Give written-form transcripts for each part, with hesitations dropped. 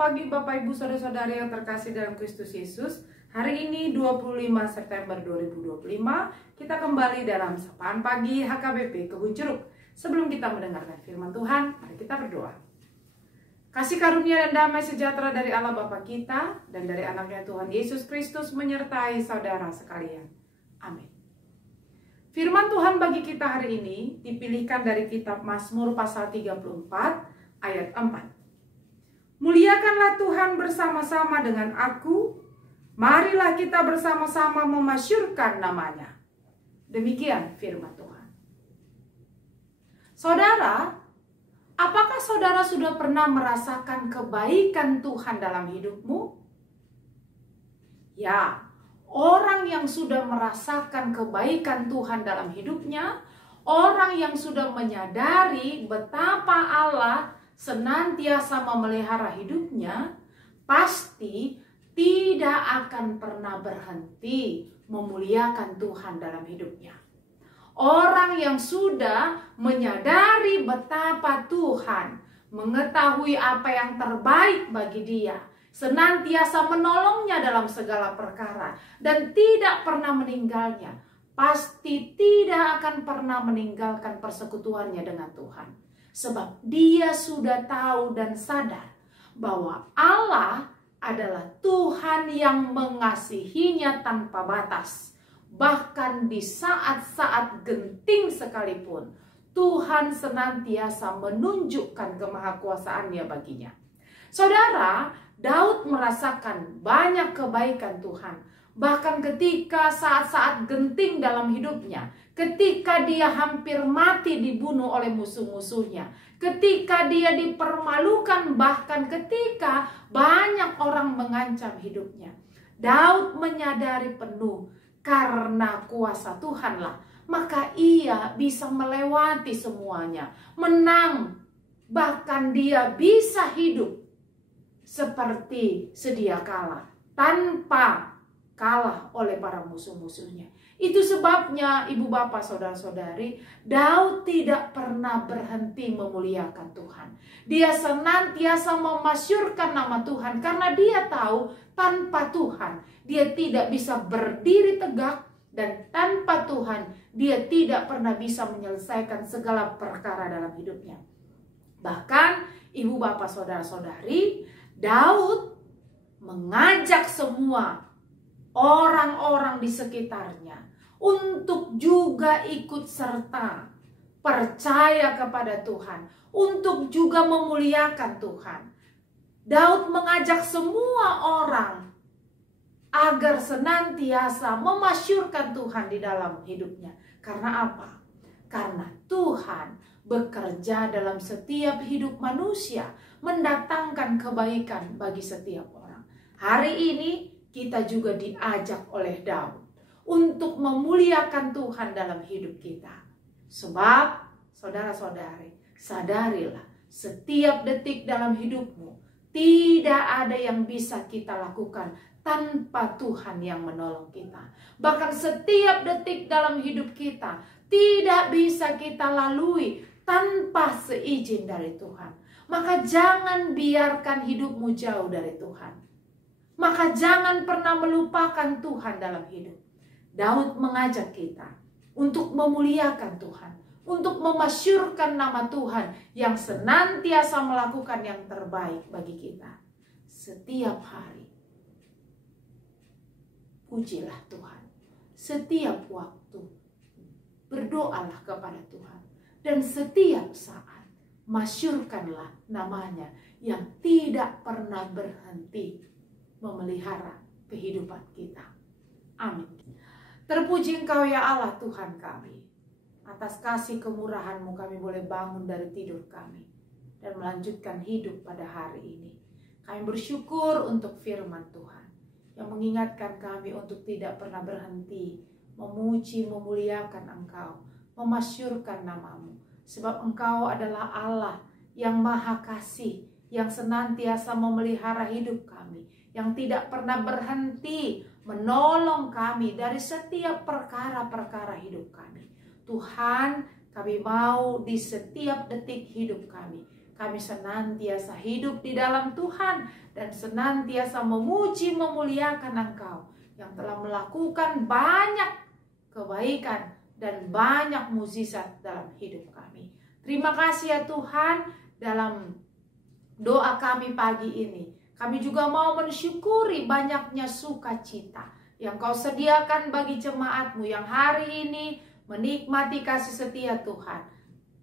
Selamat pagi Bapak Ibu Saudara-saudari yang terkasih dalam Kristus Yesus. Hari ini 25 September 2025 kita kembali dalam Sapaan Pagi HKBP Kebun Jeruk. Sebelum kita mendengarkan firman Tuhan, mari kita berdoa. Kasih karunia dan damai sejahtera dari Allah Bapa kita dan dari anaknya Tuhan Yesus Kristus menyertai saudara sekalian. Amin. Firman Tuhan bagi kita hari ini dipilihkan dari kitab Mazmur pasal 34 ayat 4. Muliakanlah Tuhan bersama-sama dengan aku, marilah kita bersama-sama memasyurkan namanya. Demikian firman Tuhan. Saudara, apakah saudara sudah pernah merasakan kebaikan Tuhan dalam hidupmu? Ya, orang yang sudah merasakan kebaikan Tuhan dalam hidupnya, orang yang sudah menyadari betapa Allah senantiasa memelihara hidupnya, pasti tidak akan pernah berhenti memuliakan Tuhan dalam hidupnya. Orang yang sudah menyadari betapa Tuhan mengetahui apa yang terbaik bagi dia, senantiasa menolongnya dalam segala perkara, dan tidak pernah meninggalnya, pasti tidak akan pernah meninggalkan persekutuannya dengan Tuhan. Sebab dia sudah tahu dan sadar bahwa Allah adalah Tuhan yang mengasihinya tanpa batas. Bahkan di saat-saat genting sekalipun, Tuhan senantiasa menunjukkan kemahakuasaannya baginya. Saudara, Daud merasakan banyak kebaikan Tuhan. Bahkan ketika saat-saat genting dalam hidupnya, ketika dia hampir mati dibunuh oleh musuh-musuhnya, ketika dia dipermalukan, bahkan ketika banyak orang mengancam hidupnya, Daud menyadari penuh karena kuasa Tuhanlah, maka ia bisa melewati semuanya, menang, bahkan dia bisa hidup seperti sedia kala, tanpa kalah oleh para musuh-musuhnya. Itu sebabnya ibu bapak saudara-saudari, Daud tidak pernah berhenti memuliakan Tuhan. Dia senantiasa memasyurkan nama Tuhan karena dia tahu tanpa Tuhan dia tidak bisa berdiri tegak, dan tanpa Tuhan dia tidak pernah bisa menyelesaikan segala perkara dalam hidupnya. Bahkan ibu bapak saudara-saudari, Daud mengajak semua orang-orang di sekitarnya untuk juga ikut serta percaya kepada Tuhan, untuk juga memuliakan Tuhan. Daud mengajak semua orang agar senantiasa memasyurkan Tuhan di dalam hidupnya. Karena apa? Karena Tuhan bekerja dalam setiap hidup manusia, mendatangkan kebaikan bagi setiap orang. Hari ini kita juga diajak oleh Daud untuk memuliakan Tuhan dalam hidup kita. Sebab, saudara-saudari, sadarilah setiap detik dalam hidupmu, tidak ada yang bisa kita lakukan tanpa Tuhan yang menolong kita. Bahkan setiap detik dalam hidup kita tidak bisa kita lalui tanpa seizin dari Tuhan. Maka jangan biarkan hidupmu jauh dari Tuhan. Maka jangan pernah melupakan Tuhan dalam hidup. Daud mengajak kita untuk memuliakan Tuhan, untuk memasyurkan nama Tuhan yang senantiasa melakukan yang terbaik bagi kita. Setiap hari, pujilah Tuhan. Setiap waktu, berdoalah kepada Tuhan. Dan setiap saat, masyurkanlah namanya yang tidak pernah berhenti memelihara kehidupan kita. Amin. Terpuji Engkau ya Allah Tuhan kami. Atas kasih kemurahan-Mu kami boleh bangun dari tidur kami dan melanjutkan hidup pada hari ini. Kami bersyukur untuk firman Tuhan yang mengingatkan kami untuk tidak pernah berhenti memuji, memuliakan Engkau, memasyurkan nama-Mu. Sebab Engkau adalah Allah yang maha kasih, yang senantiasa memelihara hidup kami, yang tidak pernah berhenti menolong kami dari setiap perkara-perkara hidup kami. Tuhan, kami mau di setiap detik hidup kami Kami senantiasa hidup di dalam Tuhan dan senantiasa memuji memuliakan Engkau yang telah melakukan banyak kebaikan dan banyak mukjizat dalam hidup kami. Terima kasih ya Tuhan, dalam doa kami pagi ini kami juga mau mensyukuri banyaknya sukacita yang Kau sediakan bagi jemaat-Mu yang hari ini menikmati kasih setia Tuhan.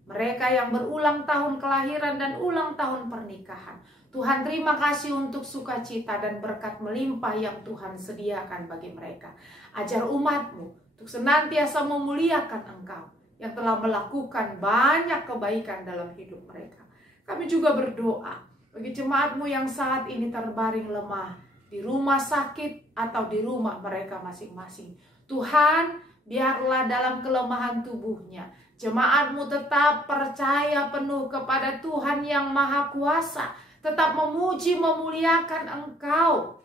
Mereka yang berulang tahun kelahiran dan ulang tahun pernikahan. Tuhan, terima kasih untuk sukacita dan berkat melimpah yang Tuhan sediakan bagi mereka. Ajar umat-Mu untuk senantiasa memuliakan Engkau yang telah melakukan banyak kebaikan dalam hidup mereka. Kami juga berdoa bagi jemaat-Mu yang saat ini terbaring lemah di rumah sakit atau di rumah mereka masing-masing. Tuhan, biarlah dalam kelemahan tubuhnya jemaat-Mu tetap percaya penuh kepada Tuhan yang Maha Kuasa, tetap memuji memuliakan Engkau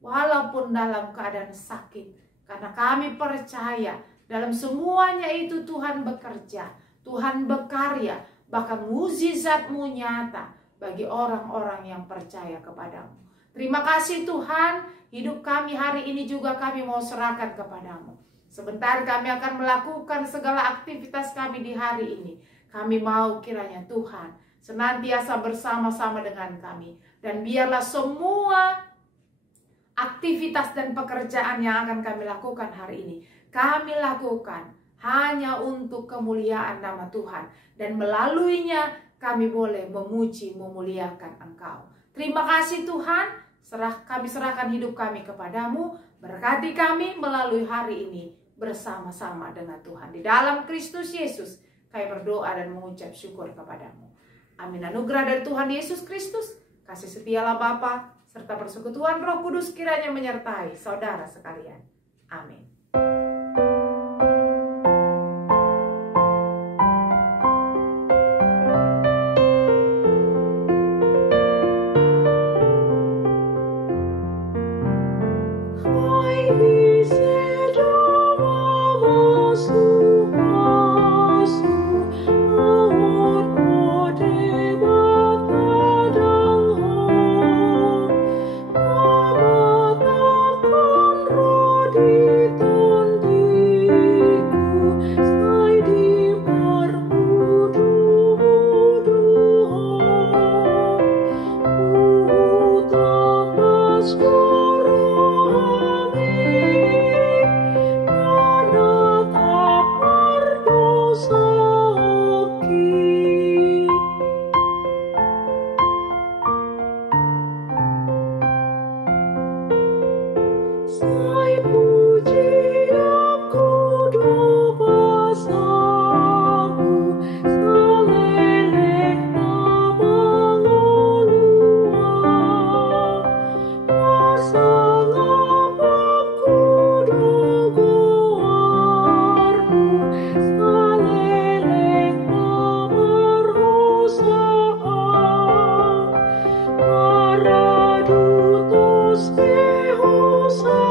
walaupun dalam keadaan sakit, karena kami percaya dalam semuanya itu Tuhan bekerja, Tuhan berkarya, bahkan mukjizat-Mu nyata bagi orang-orang yang percaya kepadamu. Terima kasih Tuhan, hidup kami hari ini juga kami mau serahkan kepadamu. Sebentar kami akan melakukan segala aktivitas kami di hari ini. Kami mau kiranya Tuhan senantiasa bersama-sama dengan kami. Dan biarlah semua aktivitas dan pekerjaan yang akan kami lakukan hari ini, kami lakukan hanya untuk kemuliaan nama Tuhan. Dan melaluinya kami boleh memuji, memuliakan Engkau. Terima kasih Tuhan, kami serahkan hidup kami kepadamu. Berkati kami melalui hari ini bersama-sama dengan Tuhan. Di dalam Kristus Yesus, kami berdoa dan mengucap syukur kepadamu. Amin. Anugerah dari Tuhan Yesus Kristus, kasih setialah Bapa, serta persekutuan Roh Kudus kiranya menyertai saudara sekalian. Amin. Deus,